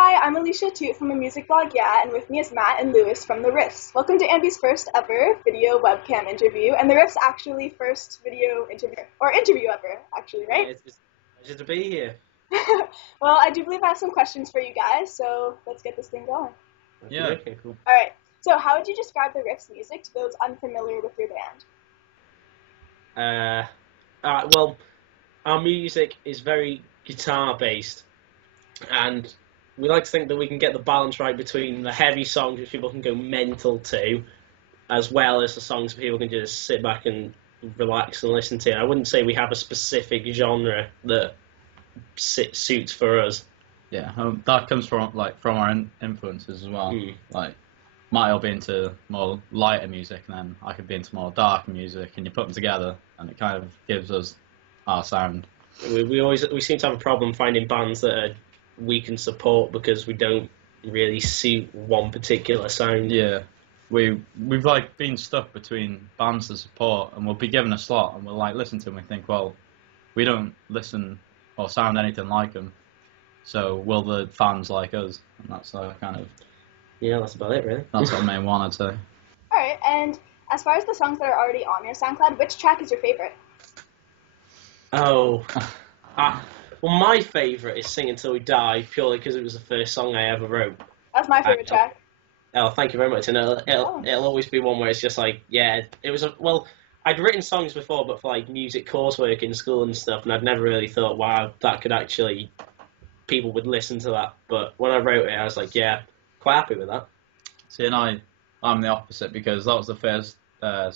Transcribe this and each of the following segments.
Hi, I'm Alicia Toot from a music blog, Yeah, and with me is Matt and Lewis from The Riffs. Welcome to AMBY's first ever video webcam interview, and The Riffs' actually first video interview ever, actually, right? Yeah, it's a pleasure to be here. Well, I do believe I have some questions for you guys, so let's get this thing going. Yeah. Okay, cool. Alright, so how would you describe The Riffs' music to those unfamiliar with your band? Well, our music is very guitar-based, and we like to think that we can get the balance right between the heavy songs which people can go mental to, as well as the songs people can just sit back and relax and listen to. I wouldn't say we have a specific genre that suits for us. Yeah, that comes from our influences as well. Like, Matt will be into more lighter music, and then I could be into more dark music, and you put them together, and it kind of gives us our sound. We seem to have a problem finding bands that we can support because we don't really suit one particular sound. Yeah, we've like been stuck between bands to support, and we'll be given a slot, and we'll like listen to them and think, well, we don't listen or sound anything like them, so will the fans like us? And that's kind of... Yeah, that's about it, really. That's our main one, I'd say. Alright, and as far as the songs that are already on your SoundCloud, which track is your favorite? Well, my favourite is Sing Until We Die, purely because it was the first song I ever wrote. That's my favorite track. Oh, thank you very much. And it'll always be one where it's just like, yeah, it was I'd written songs before, but for like music coursework in school and stuff, and I'd never really thought, wow, that could actually, people would listen to that. But when I wrote it, I was like, yeah, quite happy with that. See, and I'm the opposite, because that was the first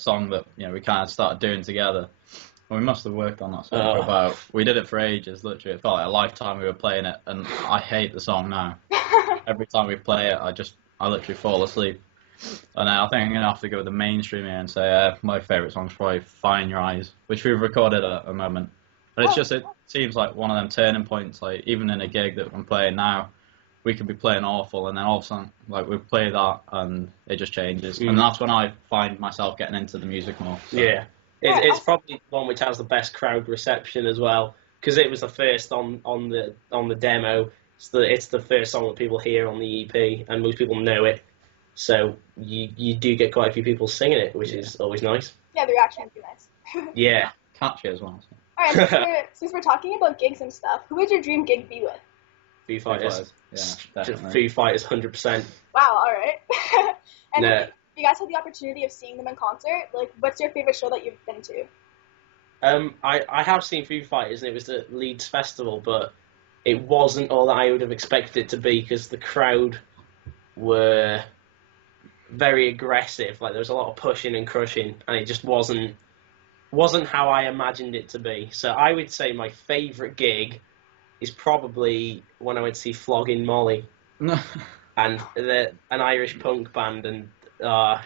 song that we kind of started doing together. And we must have worked on that song we did it for ages, literally. It felt like a lifetime we were playing it, and I hate the song now. Every time we play it, I literally fall asleep. And I think I'm going to have to go with the mainstream here and say my favourite song's probably Find Your Eyes, which we've recorded at a moment. But it's just, it seems like one of them turning points, like even in a gig that I'm playing now, we could be playing awful, and then all of a sudden, like, we play that, and it just changes. And that's when I find myself getting into the music more. So. Yeah. It's probably one which has the best crowd reception as well, because it was the first on the demo. It's the first song that people hear on the EP, and most people know it. So you do get quite a few people singing it, which is always nice. Yeah, the reaction would be nice. Yeah. Catchy as well. So. Alright, since we're talking about gigs and stuff, who would your dream gig be with? Foo Fighters. Yeah, Foo definitely. Fighters, 100%. Wow, alright. And No. if you guys had the opportunity of seeing them in concert, like, what's your favorite show that you've been to? I have seen Foo Fighters, and it was the Leeds Festival, but it wasn't all that I would have expected it to be, because the crowd were very aggressive. Like, there was a lot of pushing and crushing, and it just wasn't how I imagined it to be. So I would say my favourite gig is probably when I went to see Flogging Molly, and an Irish punk band, and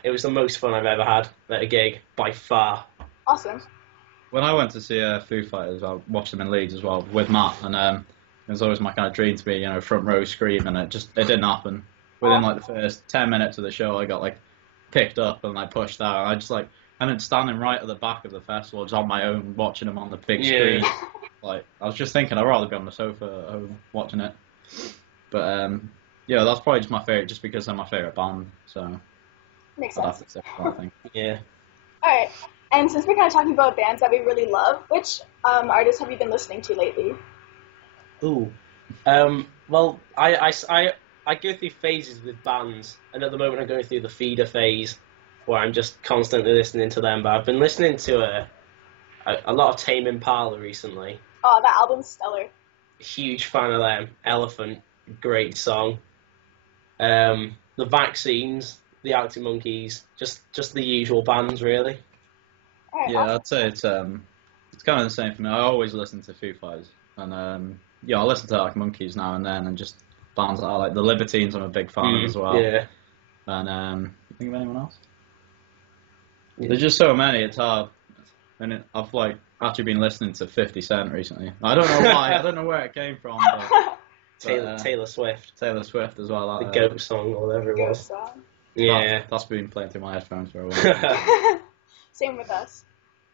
it was the most fun I've ever had at a gig, by far. Awesome. When I went to see Foo Fighters, I watched them in Leeds as well with Matt, and it was always my kind of dream to be, front row screaming. It didn't happen. Within like the first 10 minutes of the show, I got like picked up and like pushed out. I ended standing right at the back of the festival, just on my own, watching them on the big screen. Like, I was just thinking, I'd rather be on the sofa at home watching it. But yeah, that's probably just my favorite, just because they're my favorite band. So Makes sense. I'd have to say that, I think. Yeah. Alright, and since we're kind of talking about bands that we really love, which artists have you been listening to lately? Ooh. Well, I go through phases with bands, and at the moment I'm going through the feeder phase, where I'm just constantly listening to them. But I've been listening to a lot of Tame Impala recently. Oh, that album's stellar. Huge fan of them. Elephant, great song. The Vaccines, the Arctic Monkeys, just the usual bands, really. Alright, Yeah, awesome. I'd say it's kind of the same for me. I always listen to Foo Fighters, and I listen to like Monkeys now and then, and just bands like the Libertines. I'm a big fan of as well. Yeah. And think of anyone else? Yeah. There's just so many. It's hard. And I've like actually been listening to 50 Cent recently. I don't know why. I don't know where it came from. But, Taylor Swift. Taylor Swift as well. The Goat song, or whatever it was. Ghost song. Yeah. That's been playing through my headphones for a while. Same with us.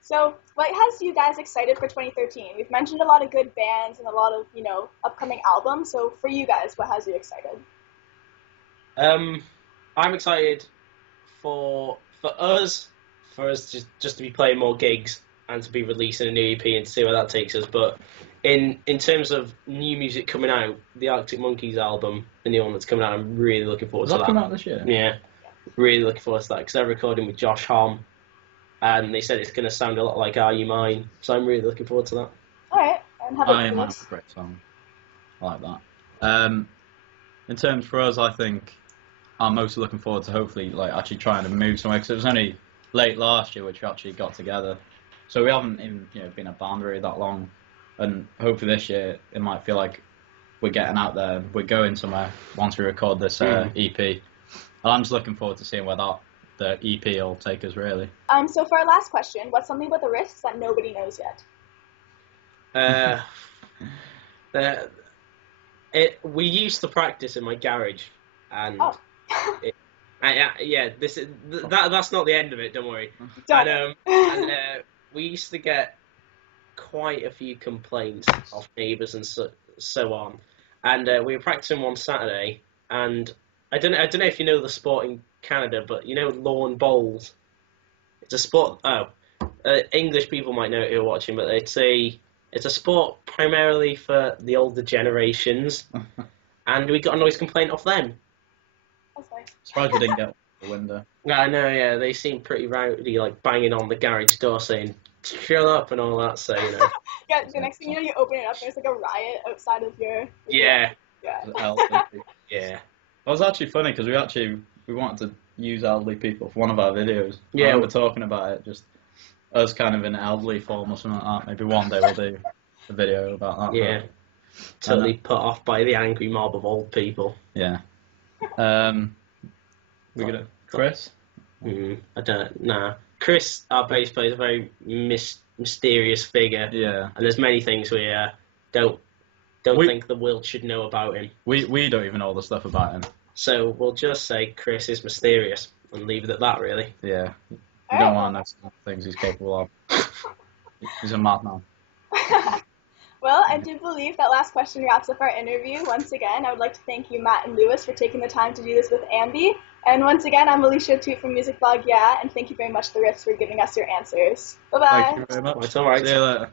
So, what has you guys excited for 2013? We've mentioned a lot of good bands and a lot of, upcoming albums. So, for you guys, what has you excited? I'm excited for us just to be playing more gigs and to be releasing a new EP and to see where that takes us. But in terms of new music coming out, the Arctic Monkeys album, the new one that's coming out, I'm really looking forward to that. Does that come out this year? Yeah, really looking forward to that because they're recording with Josh Homme, and they said it's going to sound a lot like Are You Mine, so I'm really looking forward to that. Alright, and how about Are You Mine is a great song. I like that. In terms for us, I think I'm mostly looking forward to hopefully actually trying to move somewhere because it was only late last year which we actually got together, so we haven't even been a band really that long, and hopefully this year it might feel like we're getting out there and we're going somewhere once we record this EP, and I'm just looking forward to seeing where the EP will take us really. So for our last question, what's something about the Riffs that nobody knows yet? We used to practice in my garage, and that's not the end of it. Don't worry. And we used to get quite a few complaints of neighbours and so on. And we were practicing one Saturday, and I don't know if you know the sport in Canada, but lawn bowls. It's a sport. English people might know it who are watching, but it's a sport primarily for the older generations, and we got a noise complaint off them. That's nice. Surprised we didn't get the window. I know, yeah, they seem pretty rowdy, banging on the garage door saying "shut up" and all that. So Yeah, the next thing you know, you open it up, there's a riot outside of your. Yeah. Yeah. It was actually funny because we wanted to use elderly people for one of our videos. Yeah, I remember talking about it, just us kind of in elderly form or something like that. Maybe one day we'll do a video about that. Yeah. Totally put off by the angry mob of old people. Yeah. We're gonna Chris. I don't know. Chris, our bass player, is a very mysterious figure. Yeah. And there's many things we don't think the world should know about him. We don't even know all the stuff about him. So we'll just say Chris is mysterious and leave it at that, really. Yeah. You don't want to know some things he's capable of. He's a madman. Well, I do believe that last question wraps up our interview. Once again, I would like to thank you, Matt and Lewis, for taking the time to do this with AMBY. And once again, I'm Alicia Toot from Music Blog Yeah, and thank you very much, The Riffs, for giving us your answers. Bye-bye. Thank you very much. It's all right. See you later.